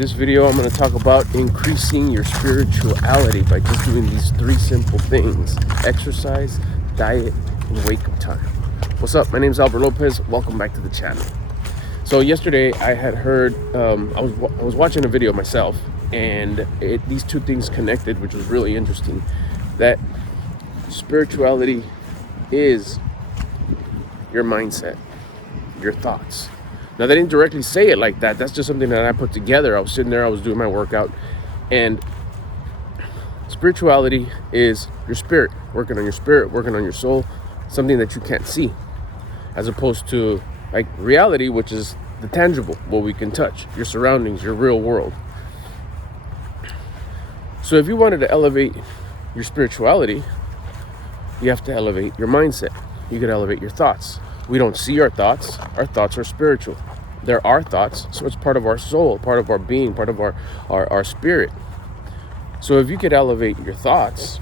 this video, I'm going to talk about increasing your spirituality by just doing these 3 simple things: exercise, diet, and wake up time. What's up? My name is Albert Lopez. Welcome back to the channel. So yesterday I had heard, I was watching a video myself, and these 2 things connected, which was really interesting. That spirituality is your mindset, your thoughts. Now, they didn't directly say it like that. That's just something that I put together. I was sitting there, I was doing my workout, and spirituality is your spirit, working on your soul, something that you can't see, as opposed to like reality, which is the tangible, what we can touch, your surroundings, your real world. So if you wanted to elevate your spirituality, you have to elevate your mindset. You could elevate your thoughts. We don't see our thoughts. Our thoughts are spiritual. They're our thoughts, so it's part of our soul, part of our being, part of our spirit. So if you could elevate your thoughts,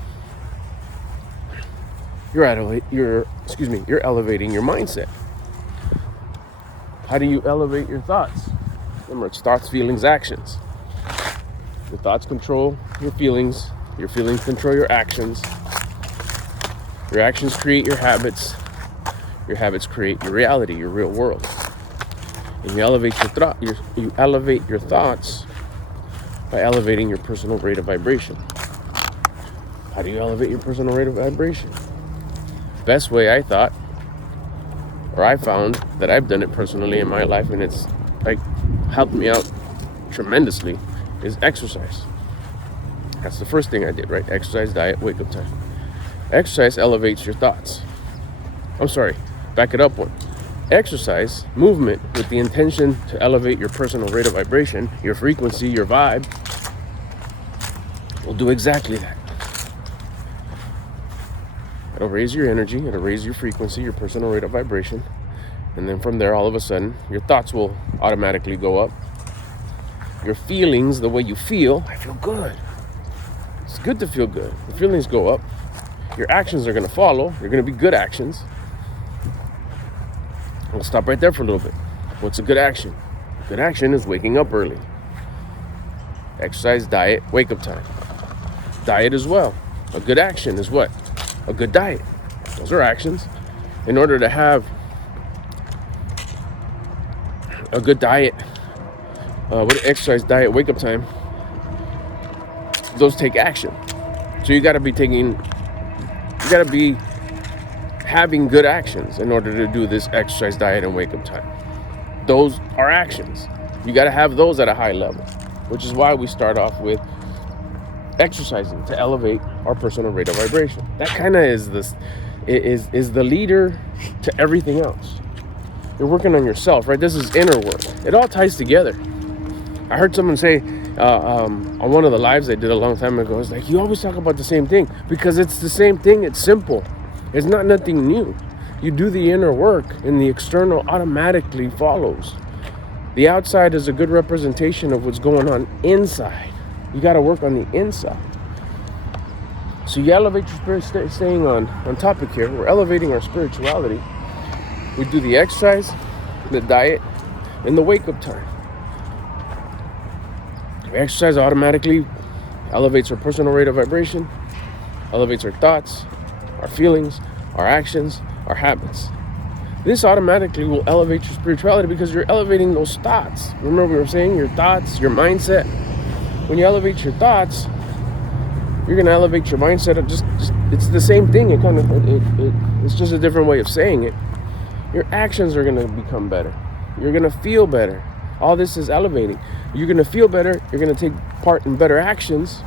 you're elevating your mindset. How do you elevate your thoughts? Remember, it's thoughts, feelings, actions. Your thoughts control your feelings control your actions create your habits create your reality, your real world. And you elevate your thoughts by elevating your personal rate of vibration. How do you elevate your personal rate of vibration? Best way I found that I've done it personally in my life, and it's like helped me out tremendously, is exercise. That's the first thing I did, right? Exercise, diet, wake up time. Exercise elevates your thoughts. I'm sorry, back it up one. Exercise, movement with the intention to elevate your personal rate of vibration, your frequency, your vibe, will do exactly that. It'll raise your energy, it'll raise your frequency, your personal rate of vibration, and then from there, all of a sudden, your thoughts will automatically go up. Your feelings, the way you feel, I feel good. It's good to feel good. The feelings go up. Your actions are going to follow. They're going to be good actions. We'll stop right there for a little bit. What's a good action? A good action is waking up early. Exercise, diet, wake up time. Diet as well. A good action is what? A good diet. Those are actions. In order to have a good diet, with exercise, diet, wake up time, those take action. So you got to be having good actions in order to do this exercise, diet, and wake up time. Those are actions. You got to have those at a high level, which is why we start off with exercising to elevate our personal rate of vibration. That kind of is the leader to everything else. You're working on yourself, right? This is inner work. It all ties together. I heard someone say on one of the lives I did a long time ago, it's like, you always talk about the same thing, because it's the same thing. It's simple. It's not nothing new. You do the inner work and the external automatically follows. The outside is a good representation of what's going on inside. You got to work on the inside. So you elevate your spirit, staying on topic here. We're elevating our spirituality. We do the exercise, the diet, and the wake up time. Exercise automatically elevates our personal rate of vibration, elevates our thoughts, our feelings, our actions, our habits. This automatically will elevate your spirituality because you're elevating those thoughts. Remember we were saying your thoughts, your mindset. When you elevate your thoughts, you're going to elevate your mindset. It's the same thing. It's just a different way of saying it. Your actions are going to become better. You're going to feel better. All this is elevating. You're going to feel better. You're going to take part in better actions.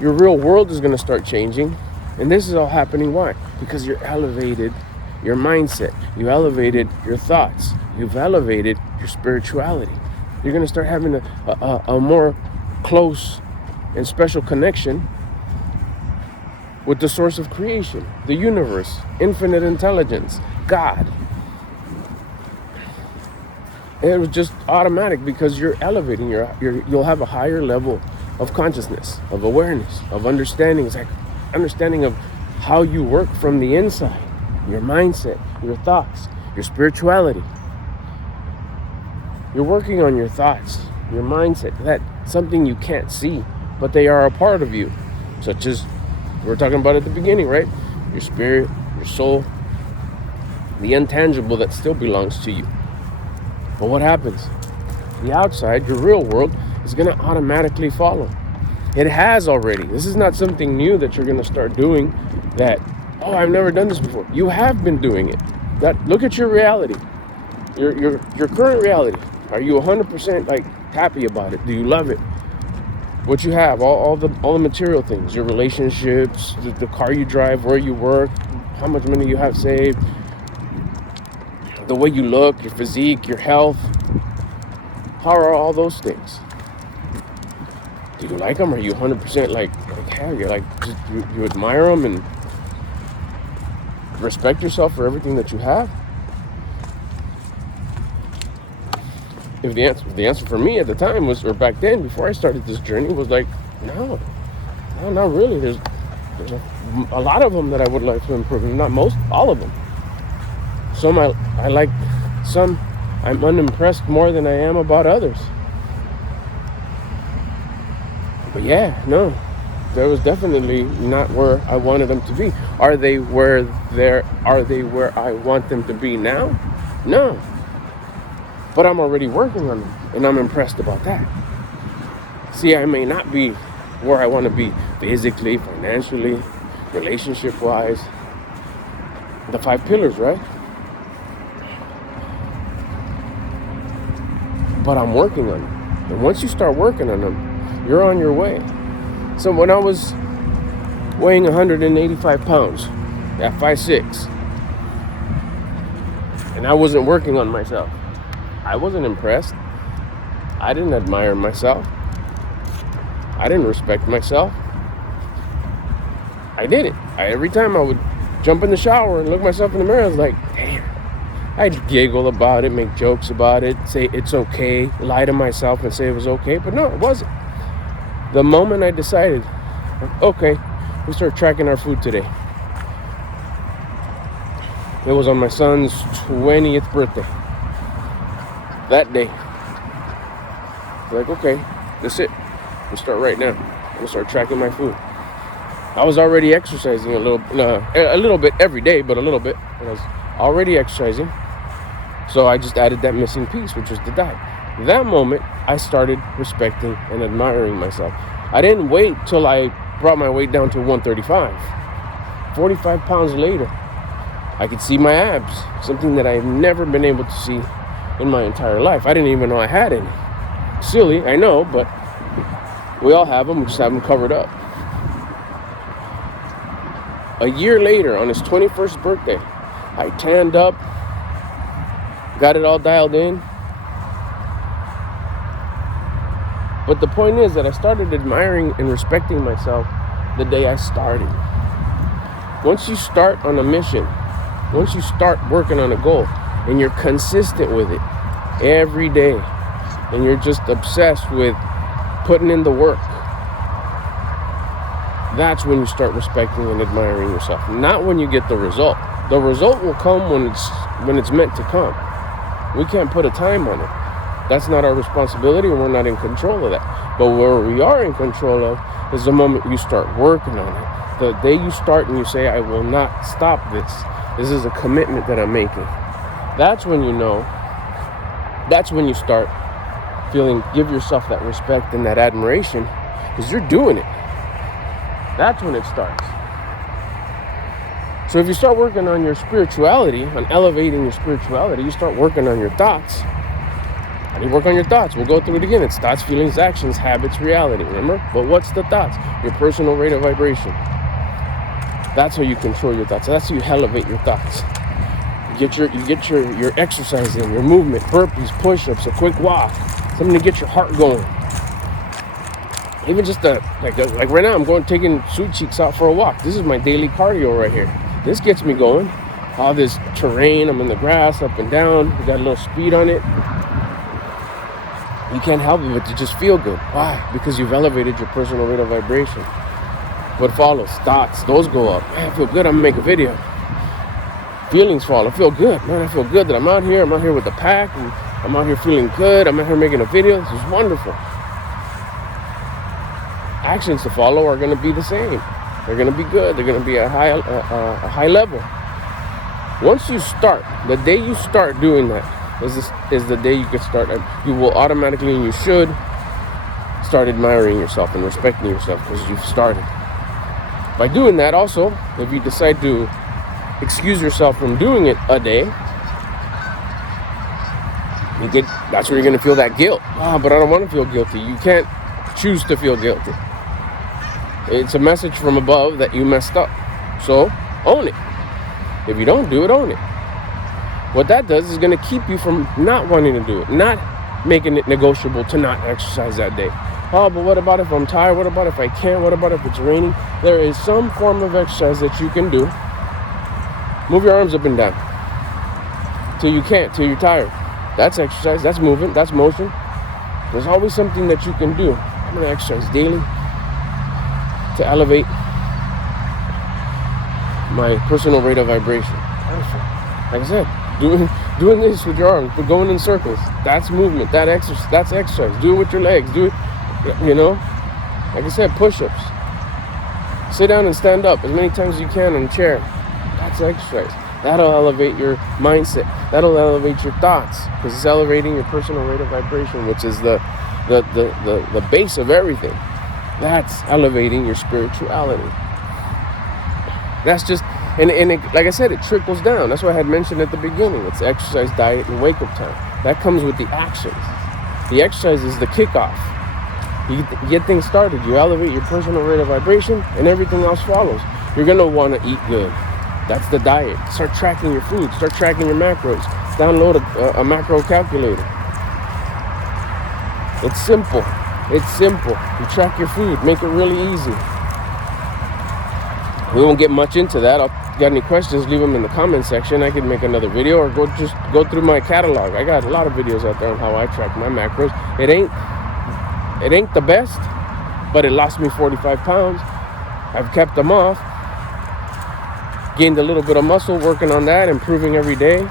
Your real world is going to start changing. And this is all happening. Why? Because you elevated your mindset. You elevated your thoughts. You've elevated your spirituality. You're going to start having a more close and special connection with the source of creation, the universe, infinite intelligence, God. And it was just automatic because you're elevating. You'll have a higher level of consciousness, of awareness, of understanding. It's like understanding of how you work from the inside, your mindset, your thoughts, your spirituality. You're working on your thoughts, your mindset, that something you can't see, but they are a part of you, such as we were talking about at the beginning, right? Your spirit, your soul, the intangible that still belongs to you. But what happens? The outside, your real world, is going to automatically follow. It has already. This is not something new that you're going to start doing that, oh, I've never done this before. You have been doing it. Look at your reality, your current reality. Are you 100% like happy about it? Do you love it? What you have, all the material things, your relationships, the car you drive, where you work, how much money you have saved, the way you look, your physique, your health. How are all those things? Do you like them? Are you 100% like yeah, you're like, just, you admire them and respect yourself for everything that you have? If the answer for me at the time was, or back then, before I started this journey, was like, no, not really. There's a lot of them that I would like to improve, not most, all of them. Some I like, some I'm unimpressed more than I am about others. But yeah, no, that was definitely not where I wanted them to be. Are they where I want them to be now? No. But I'm already working on them, and I'm impressed about that. See, I may not be where I want to be physically, financially, relationship-wise. The 5 pillars, right? But I'm working on them. And once you start working on them, you're on your way. So when I was weighing 185 pounds at 5'6", and I wasn't working on myself, I wasn't impressed. I didn't admire myself. I didn't respect myself. I didn't. Every time I would jump in the shower and look myself in the mirror, I was like, damn. I'd giggle about it, make jokes about it, say it's okay, lie to myself and say it was okay, but no, it wasn't. The moment I decided, okay, we start tracking our food today. It was on my son's 20th birthday. That day, like, okay, that's it. We'll start right now. We'll start tracking my food. I was already exercising a little bit every day, but a little bit. I was already exercising, so I just added that missing piece, which was the diet. That moment, I started respecting and admiring myself. I didn't wait till I brought my weight down to 135. 45 pounds later, I could see my abs, something that I've never been able to see in my entire life. I didn't even know I had any. Silly, I know, but we all have them. We just have them covered up. A year later, on his 21st birthday, I tanned up, got it all dialed in. But the point is that I started admiring and respecting myself the day I started. Once you start on a mission, once you start working on a goal, and you're consistent with it every day, and you're just obsessed with putting in the work, that's when you start respecting and admiring yourself. Not when you get the result. The result will come when it's meant to come. We can't put a time on it. That's not our responsibility, and we're not in control of that. But where we are in control of is the moment you start working on it. The day you start and you say, I will not stop this. This is a commitment that I'm making. That's when you know. That's when you start feeling, give yourself that respect and that admiration, because you're doing it. That's when it starts. So if you start working on your spirituality, on elevating your spirituality, you start working on your thoughts. How do you work on your thoughts? We'll go through it again. It's thoughts, feelings, actions, habits, reality. Remember? But what's the thoughts? Your personal rate of vibration. That's how you control your thoughts. That's how you elevate your thoughts. You get your exercise in, your movement, burpees, push-ups, a quick walk, something to get your heart going. Even just like right now, I'm taking Sweet Cheeks out for a walk. This is my daily cardio right here. This gets me going. All this terrain, I'm in the grass, up and down. We got a little speed on it. You can't help it but to just feel good. Why? Because you've elevated your personal rate of vibration. What follows? Thoughts. Those go up. Man, I feel good. I'm gonna make a video. Feelings fall. I feel good. Man, I feel good that I'm out here. I'm out here with the pack. And I'm out here feeling good. I'm out here making a video. This is wonderful. Actions to follow are going to be the same. They're going to be good. They're going to be a high level. Once you start, the day you start doing that is the day you could start. You will automatically, and you should, start admiring yourself and respecting yourself because you've started. By doing that, also, if you decide to excuse yourself from doing it a day, that's where you're going to feel that guilt. But I don't want to feel guilty. You can't choose to feel guilty. It's a message from above that you messed up. So, own it. If you don't do it, own it. What that does is going to keep you from not wanting to do it, not making it negotiable to not exercise that day. But what about if I'm tired? What about if I can't? What about if it's raining? There is some form of exercise that you can do. Move your arms up and down till you can't, till you're tired. That's exercise, that's movement, that's motion. There's always something that you can do. I'm going to exercise daily to elevate my personal rate of vibration. Like I said, doing this with your arms, but going in circles, that's movement, that's exercise. Do it with your legs, do it, like I said, push-ups. Sit down and stand up as many times as you can on a chair. That's exercise. That'll elevate your mindset. That'll elevate your thoughts, because it's elevating your personal rate of vibration, which is the base of everything. That's elevating your spirituality. That's just, and it, like I said, it trickles down. That's what I had mentioned at the beginning. It's exercise, diet, and wake-up time. That comes with the actions. The exercise is the kickoff. You get things started. You elevate your personal rate of vibration, and everything else follows. You're going to want to eat good. That's the diet. Start tracking your food. Start tracking your macros. Download a macro calculator. It's simple. It's simple. You track your food. Make it really easy. We won't get much into that. Got any questions, leave them in the comment section. I could make another video or go through my catalog. I got a lot of videos out there on how I track my macros. It ain't the best, but it lost me 45 pounds. I've kept them off. Gained a little bit of muscle, working on that, improving every day,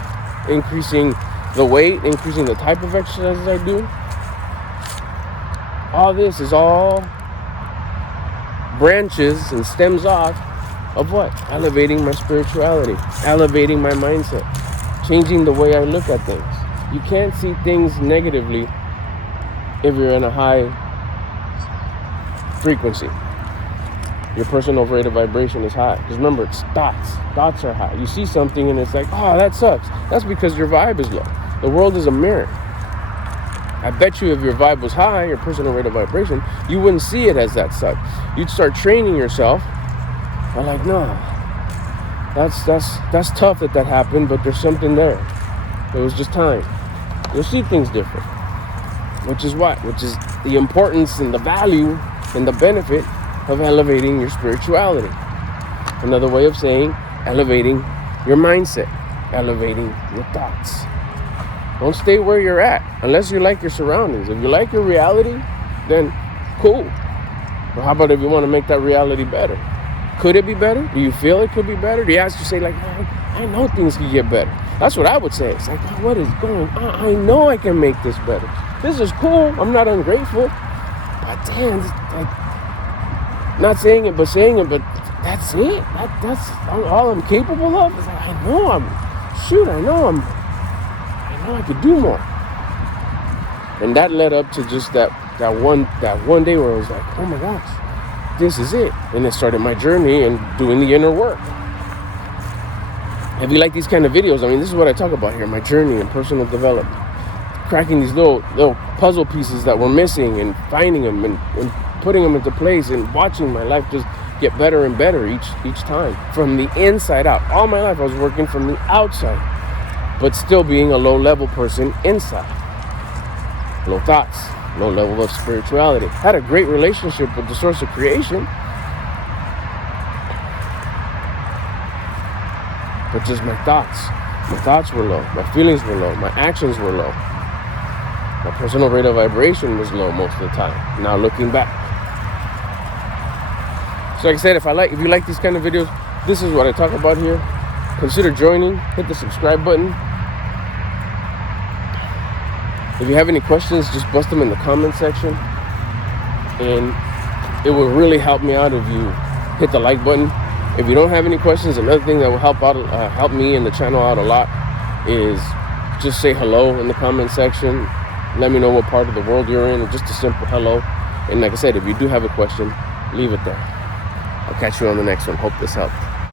increasing the weight, increasing the type of exercises I do. All this is all branches and stems off of what? Elevating my spirituality, elevating my mindset, changing the way I look at things. You can't see things negatively if you're in a high frequency. Your personal rate of vibration is high. Because remember, it's thoughts. Thoughts are high. You see something and it's like, oh, that sucks. That's because your vibe is low. The world is a mirror. I bet you if your vibe was high, your personal rate of vibration, you wouldn't see it as that suck. You'd start training yourself. I'm like, no, that's tough that happened, but there's something there. It was just time. You'll see things different. Which is the importance and the value and the benefit of elevating your spirituality. Another way of saying elevating your mindset, elevating your thoughts. Don't stay where you're at unless you like your surroundings. If you like your reality, then cool. But how about if you want to make that reality better? Could it be better? Do you feel it could be better? Do you ask to say like, man, I know things can get better. That's what I would say. It's like, what is going on? I know I can make this better. This is cool. I'm not ungrateful. But damn, like, not saying it, but saying it, but that's it. That's all I'm capable of. It's like, I know I could do more. And that led up to just that one day where I was like, oh my gosh, this is it. And it started my journey and doing the inner work. If you like these kind of videos, I mean, this is what I talk about here, my journey and personal development. Cracking these little puzzle pieces that were missing and finding them and putting them into place and watching my life just get better and better each time. From the inside out. All my life I was working from the outside, but still being a low-level person inside. Low thoughts, low level of spirituality. Had a great relationship with the source of creation, but just my thoughts were low, my feelings were low, my actions were low. My personal rate of vibration was low most of the time. Now looking back. So like I said, if you like these kind of videos, this is what I talk about here. Consider joining. Hit the subscribe button. If you have any questions, just bust them in the comment section. And it will really help me out if you hit the like button. If you don't have any questions, another thing that will help me and the channel out a lot is just say hello in the comment section. Let me know what part of the world you're in, or just a simple hello. And like I said, if you do have a question, leave it there. I'll catch you on the next one. Hope this helped.